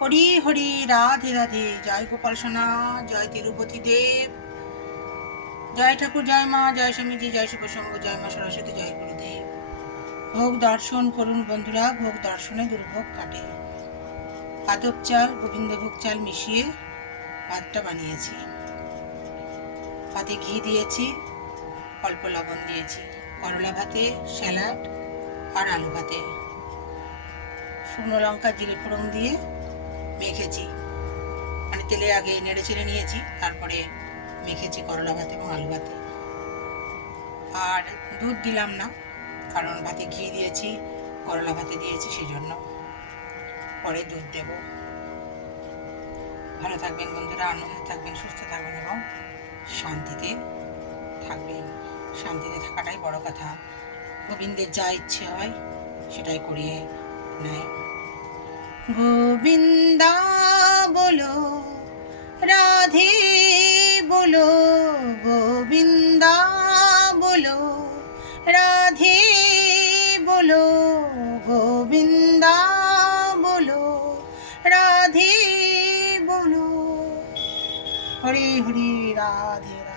হরি হরি, রাধে রাধে। জয় গোপাল সোনা, জয় তিরুপতি দেব, জয় ঠাকুর, জয় মা, জয় স্বামীজি, জয় শিবসঙ্গ, জয় মা সরস্বতী, জয় গুরুদেব। ভোগ দর্শন করুন বন্ধুরা, ভোগ দর্শনে দুর্ভোগ কাটে। আদব চাল, গোবিন্দভোগ চাল মিশিয়ে ভাতটা বানিয়েছি। ভাতে ঘি দিয়েছি, অল্প লবণ দিয়েছি। করলা ভাতে, স্যালাড আর আলু ভাতে শুকনো লঙ্কা জিরে ফোড়ন দিয়ে মেখেছি। মানে তেলে আগে নেড়ে চেড়ে নিয়েছি, তারপরে মেখেছি করলা ভাতে এবং আলু ভাতে। আর দুধ দিলাম না, কারণ ভাতে ঘি দিয়েছি, করলা ভাতে দিয়েছি, সেই জন্য পরে দুধ দেব। ভালো থাকবেন বন্ধুরা, আনন্দে থাকবেন, সুস্থ থাকবেন এবং শান্তিতে থাকবেন। শান্তিতে থাকাটাই বড় কথা। গোবিন্দের যা ইচ্ছে হয় সেটাই করিয়ে নেয়। গোবিন্দা বলো, রাধে বলো, গোবিন্দা বলো, রাধে বলো, গোবিন্দা বলো, রাধে বলো। হরি হরি, রাধে রাধে।